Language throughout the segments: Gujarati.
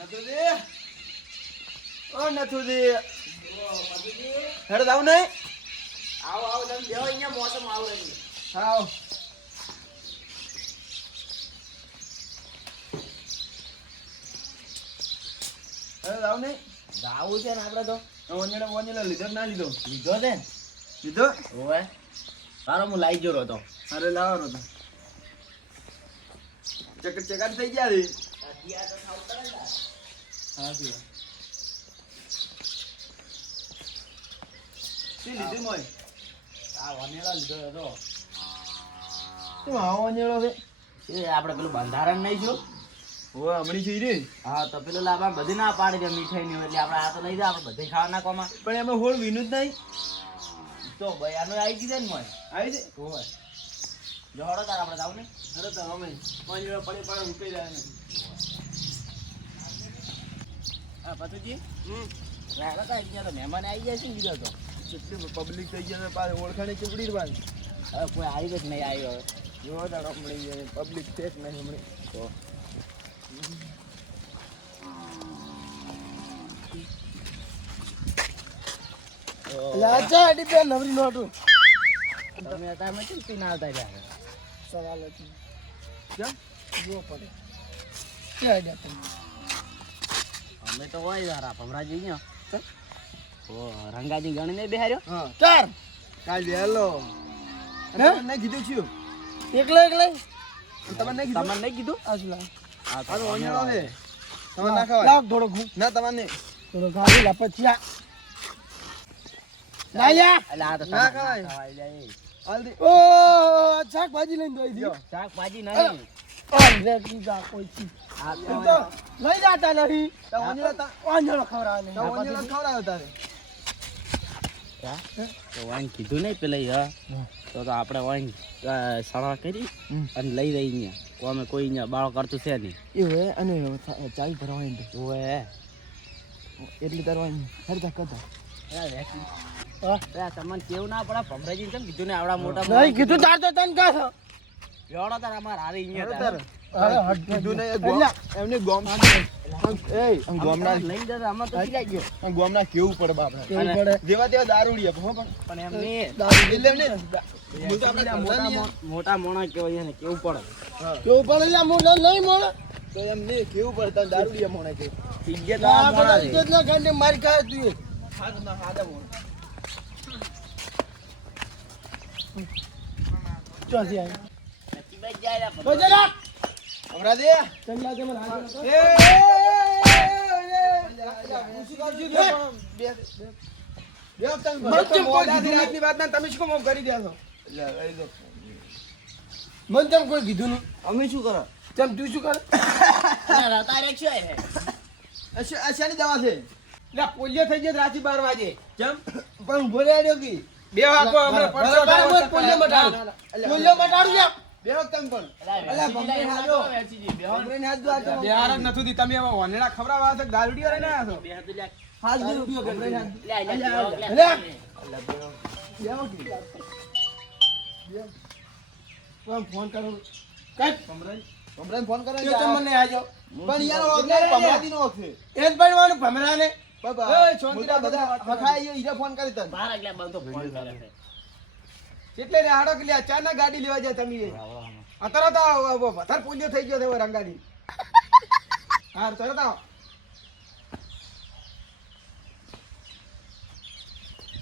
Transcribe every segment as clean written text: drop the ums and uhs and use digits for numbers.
નથુજી ઓ નથુજી હેડ જાવ નહીં આવો આવો તમે બેહો અહીંયા મોસમ આવડે છે આવ હેડ જાવ નહીં જાવું છે ને આપણે તો વંજેલો લીધો કે ના લીધો લીધો છે ને લીધો ઓવે તારો હું લાઈ ગયો હતો અરે લાવવાનો તો ચકર થઈ ગયા રે હા પી લીધું મોય આ વનેલા લીધો હતો શું આવો વંજેલો છે એ આપણે પેલું બંધારણ નહીં જો ઓય હમણી જોઈ રે હા તો પેલું લાભા બધી ના પાડી દે મીઠાઈ ની એટલે આપણે આ તો લઈ જા આપણે બધે ખાવા નાખવામાં પણ એમાં હોળ વિનું જ નહીં તો ભાઈ આનો આવી ગઈ છે ને મોય આવી છે ઓવે જોડો તાર આપણે જાવ ને અરે તો અમે વંજેલો પડે ઉકેલી જાય ને હા પતુજી રાગા તો આવી ગયા તો મહેમાન આવી જાય છે ને બીજો તો કેટલી પબ્લિક થઈ ગયા પાછળ ઓળખાણી ચીપડી પાછી હવે કોઈ આવી જ નહીં આવ્યો હવે જો દાડો મળી જાય પબ્લિક છે જ નહીં હમણાં તો લાચા અડી પે નવરી નોટું તમે અત્યારે કેમ પીને આવતા રહ્યા સવાલ હતી કેમ જો પડે કે આઈડિયા તમે અમે તો હોય યાર ભમરાજી અહીંયા ઓ રંગાજી ગણીને બેહાર્યો હા ચાર કાલ વેલો અને નહીં કીધું છું એકલા તમને નહીં કીધું તમને નહીં કીધું આજલા હા આ તો ઓણેલો છે તમે ના ખાવા લાવ થોડો ઘૂ ના તમારે થોડો ગાડી લપચ્યા લાયા એટલે આ તો ના ખવાય ખવાય. જાય હલ્દી ઓ શાકભાજી લઈને દોઈ દીધો શાકભાજી નહીં ઓલરેડી જા કોઈ ચીજ આ તો લઈ જાતા નહીં તો ઓંજળો ખવડાવે નહીં તો ઓંજળો ખવડાવે તારે તો વાઈન કીધું નહીં પેલા હા તો આપણે વાઈન સળા કરી અને લઈ રહી અહીંયા અમે કોઈ અહીંયા બાળો કરતું છે નહીં એ હોય અને ચાવી ભરવાની ઓએ એટલી કરવાની હરતા કરતા તમને કેવું ના પડે ભમરાજી કેમ કીધું ને આવડા મોટા નહીં કીધું તાર તો તને કા છો બેવડો તાર અમાર હારી અહીંયા તાર અરે હટ કીધું ને એમને ગોમ એ ગોમના લઈ જતા આમાં તો ખીલાઈ ગયો ગોમના કેવું પડે બાપડા કેવું પડે જેવા તેવા દારૂડિયા હો પણ એમને દારૂ એટલે ને મોટા મોણા કેવાય ને કેવું પડે કેવું પડે લા મોણા નહીં મોણા તો એમ ને કેવું પડે તને દારૂડિયા મોણા કે ઇજ્જત ના મોણા ઇજ્જત ના કાંડે મારી ખાય તું હાથ ના હાદા મોણા ચોથી આવી બજરા हमरा दे चंदा के मला ए ખુશી કરજો બે તંગ મતમ કોઈ રાતની વાત ના તમે શું કોમ કરી દ્યા છો મતમ કોઈ કીધું નહીં અમે શું કરો ચમ તું શું કરે તારે શું હે અશાની દવા છે લે પોલિયો થઈ ગયો રાતી 12 વાગે કેમ પણ ઉભો રહ્યો કે બે વાગો અમે પોલિયો મટાડું જા બે તંગ પણ અલા બમરે હાજો બમરે ને હાથ દો બિહાર જ નથું તમે હવે ઓનેડા ખવરાવા છે ગાલડીઓ રે ના છો બે હાથ લે હાથ દે ઉડ્યો બમરે હાથ લે ફોન કરો કઈ બમરે ફોન કરો જો તમને આજો પણ યાર ઓગલે ભમરાજી નો છે એન પડવાનું ભમરાને બાબા એ છોંદરા બધા હખાય ઈરા ફોન કરી તન બહાર આગલા બંધ તો ફોન કરે છે એટલે રે હાડો કે લે અચાનક ગાડી લેવા જાય તમે અત્યારે તો વધારે પોલિયો થઈ ગયો છે રંગાડી હા તરત આવો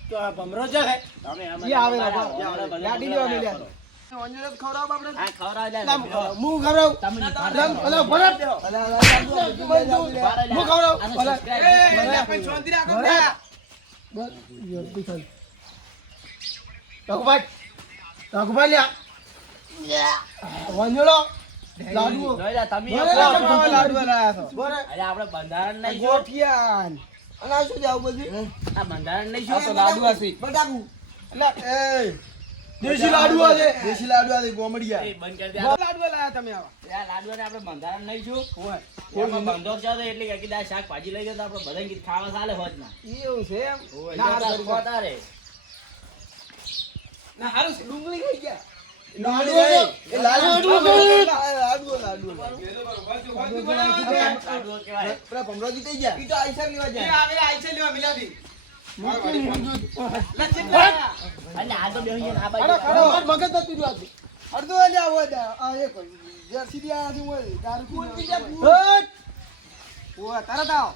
તો આ ભમરો છે તમે ઈ આવે ગાડી લેવા મે લે ઓંજળે ખવરાવ આપણે આ ખવરાવ લે હું ખવરાવ તમે અલા ભરત હું ખવરાવ અલા એ પણ શાંતિ રાખો બસ યો દીકલ તકભાઈ લ્યા વંજળો લાડુ જોઈલા તમે લાડુ લાયા છો અરે આપણે બંધારણ નહીં જો ગોઠિયાન અને આ શું જાવ બધી આ બંધારણ નહીં આ જો તો લાડુ હશે બટાકુ એટલે એ દેશી લાડુ આલે ગોમડિયા એ બંધ કરી દે લાડુ લાયા તમે આવા આ લાડુને આપણે બંધારણ નહીં જો હોય એમાં બંધો છે તો એટલે કે દા શાકભાજી લઈ જતા આપણે બધા ગીત ખાવા ચાલે હોત ના એવું છે એમ ના તારે ના હારું ડુંગળી ખાઈ ગયા લાડુ રે. એ લાડુ. લાડુ. પેલા ભમરાજી થઈ ગયા. ઈ તો આઈસર લેવા જાય. આઈસર લેવા મિલાવી. અને આ તો બેહી ગયા આ અરે બાજુ ખરો મગજ નતું જો આજે. અડધો લે આવો દે. આ એક જર્સી દે આ શું હોય? દારૂ કોણ પી ગયા? હટ. ઓ તરત આવો.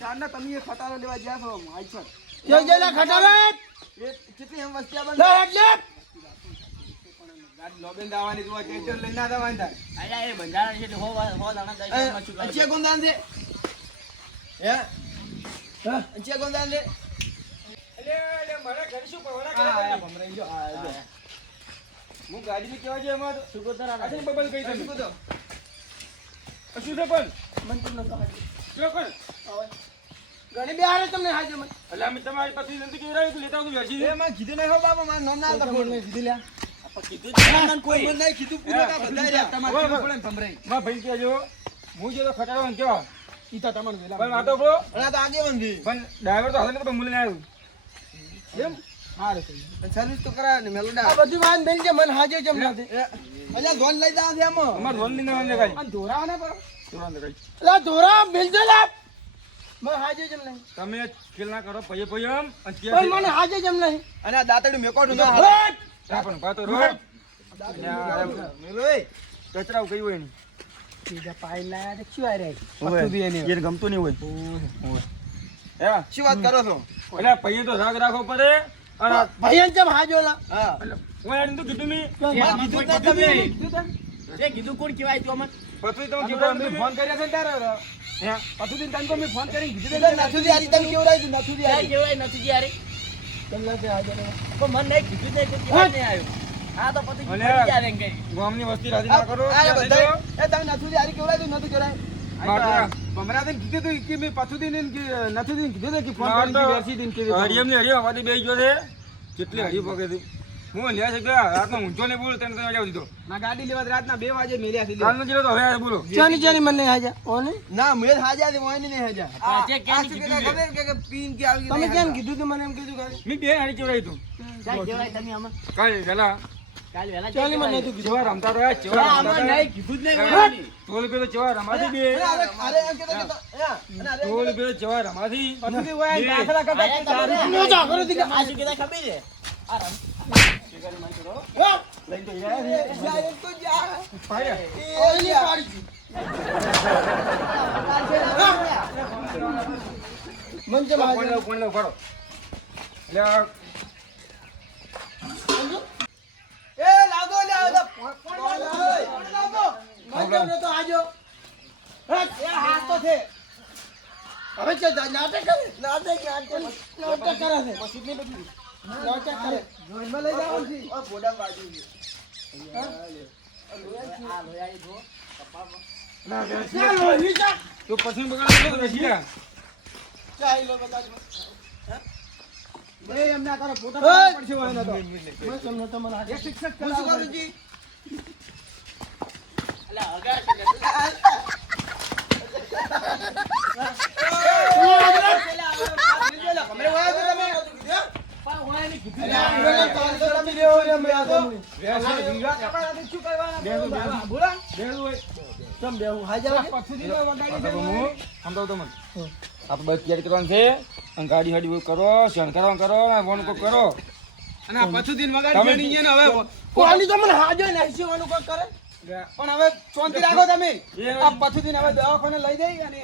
ચારના તમે એ ખટારો લેવા ગયા છો આઈસર. કે જેલા ખટારો? એ કેટલી એમ વસ્તી આ લે એટલે ગાડી લોબેન દાવાની તું ટ્રેક્ટર લઈને ના દાવાન થાય. અલ્યા એ બંધારણ છે એટલે હો દાણા દઈ માં ચૂકા અંચે કોણ દાન છે? હે? હા અંચે કોણ દાન છે? એટલે મને ઘર શું પવડા કરે? આ ભમરાઈ જો આ લે. હું ગાડી ની કેવા છે એમાં તો સુગોતરા આજે બબલ કઈ તમે શું છે પણ મન તમને કહે જો કોણ ગણી બે હારે તમને હાજે મન એટલે અમે તમારી પાસે નથી કેવરાયું તું લેતા હું વેચી એ માં કીધું નહીં હો બાબા મારું નામ ના હતા ફોન મેં કીધું લ્યા કીધું કોઈ મન નહીં કીધું પૂરો કા બધા રહ્યા તમારે કીધું પડે ને ભમરાઈ માં ભાઈ કહેજો હું જે તો ખટાડો ને કેવા ઈ તો તમને વેલા પણ આ તો બ્રો અને આ તો આગે બંધી પણ ડ્રાઈવર તો હાલે ને તો મૂલીને આવ્યું એમ હારે થઈ સર્વિસ તો કરાય ને મેલોડા આ બધી વાન બેલ છે મન હાજે જમ ના દે અલ્યા ધોન લઈ જા છે આમાં અમાર લોન લઈને વાંધે કાઈ આ ધોરા ને પર વાંધે કાઈ અલા ધોરા બેલ દે લા મન હાજે જમ નહીં તમે ખેલ ના કરો પૈયે પૈયમ અને કે પણ મને હાજે જમ નહીં અને આ દાતડી મેકોડ ના આ પણ પાતો રોડ મેલો એ કચરાવ કઈ હોય નહીં સીધા પાઈ લાયા તો શું આરે એને ગમતું નહીં હોય હે શું વાત કરો છો એટલે પૈયે તો રાગ રાખવો પડે અને ભયન જમ હાજો લા હા એટલે હું યાર તો કીધું નહીં કીધું ના તમે એ કીધું કોણ કહેવાય તું અમને પછી તો અમે ફોન કર્યા છે તારે હે પતુદીન તને તો મેં ફોન કરીને કીધું કે નાથુજી આજી તમે કેવરાય તું નાથુજી ક્યાં આજી કહેવાય નથી યાર તમને કે હાજો પણ મને નહીં કીધું નહીં કોઈ કહેવાય નહીં આવ્યું હા તો પછી અલે. પડી ગયા રેંગ કરી ગામની વસ્તી રાજી ના કરો આ બધા એ તમે નાથુજી આજી કેવરાય તું નતું કેવરાય મારતા. ભમરાદીન કીધું તું કે મેં પતુદીન કે નાથુજીન કીધું તું કે ફોન માર કરીને તો વેરસી દીન કે હરિયમ ની હરિયમ વાદી બેસી ગયો છે કેટલી હરી પગે છે હું લ્યા છે ગયા રાતનો ઊંચો ને બોલ તેને તમે જાવ દીધો ના ગાડી લેવા રાતના 2 વાગે મેલ્યા છે કાલનો જીરો તો હવે આ બોલો ચાની ચાની મને હાજા ઓને ના મેલ હાજા દે ઓને નહીં હાજા પાછે કેમ કીધું છે? ખબર કે પીન કે આવી તમે કેમ કીધું તું મને એમ કીધું ગાડી મેં બે હારી ચવરાઈ તું ક્યાં કહેવાય તમે અમને કાલે વેલા કાલ વહેલા ચાલી મને નતું કીધું ચવા રમતા રહ્યા હા, ચવા અમને રમતા નહીં કીધું જ નહીં રહ્યા. બોલવાની. તોલ પે તો ચવા રમાતી બે અરે એમ કે તો તોલ પે તો ચવા રમાતી પતુદી ઓય બે. દાખલા કરતા અરે તમે નો જા કરો દીકા આ શું કહેતા ખબર છે આ રમ લઈને તો ગયા છે. જાય તો જા પાડ્યા. ઓલી પાડી મન જે ફોન લાવ, ફોન લાવ, ફાડો. એટલે આ એ લાગો લે આ ફોન લાગો મન જે ને તો આજો એ હાથ તો છે હવે છે નાટક કરે નાટક કરે છે નાટક કરે જોઈમાં લઈ જાવ છે આ બોડા બાજુ છે આ લોયા જો ના, બેસી. ચાલો નીચા તો પછી બગાડ તો બેસી જા. ચાઈ લો બતાજો એ એમ ના કરો ફોટો પાડવા પડશે હોય ને તો બસ તમને તો મને એક શિક્ષક હું શું કરું જી અલા અગાર છે સમજાવતો મને. આપણે બસ તૈયારી કરવાનું છે અને ગાડી હાડી કરો શણકારવાનું કરો અને ફોન કો કરો અને આ પાછું દિન તમે- વગાડી જણી છે ને હવે કોની તો મને હાજો ને હસીવાનું કોઈ કરે પણ હવે શાંતિ રાખો તમે આ પાછું દિન હવે દવાખાને લઈ જઈ અને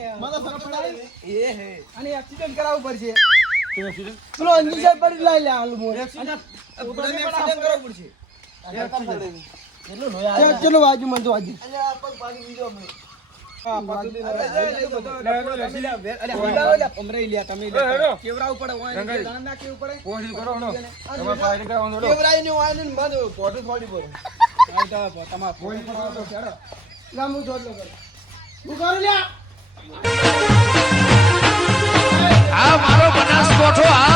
એ હે અને એક્સિડન્ટ કરાવવું પડશે પેલો ઇન્જેક્શન પર લઈ લે હાલ મોર એક્સિડન્ટ કરાવવું પડશે ચલો વાજુ મને તો વાજુ કેવરાવું પડે કોશિશ કરો હણો. તમારે ફાયરિંગ કરવાનું હણો. કેવરાઈ ને વાય ને મને ફોટો થોડી પડે તમારે ફોન કરો તો ચાલો લાંબુ જોડલો કરો હું કરું લ્યા આ મારો બનાસકોઠો આ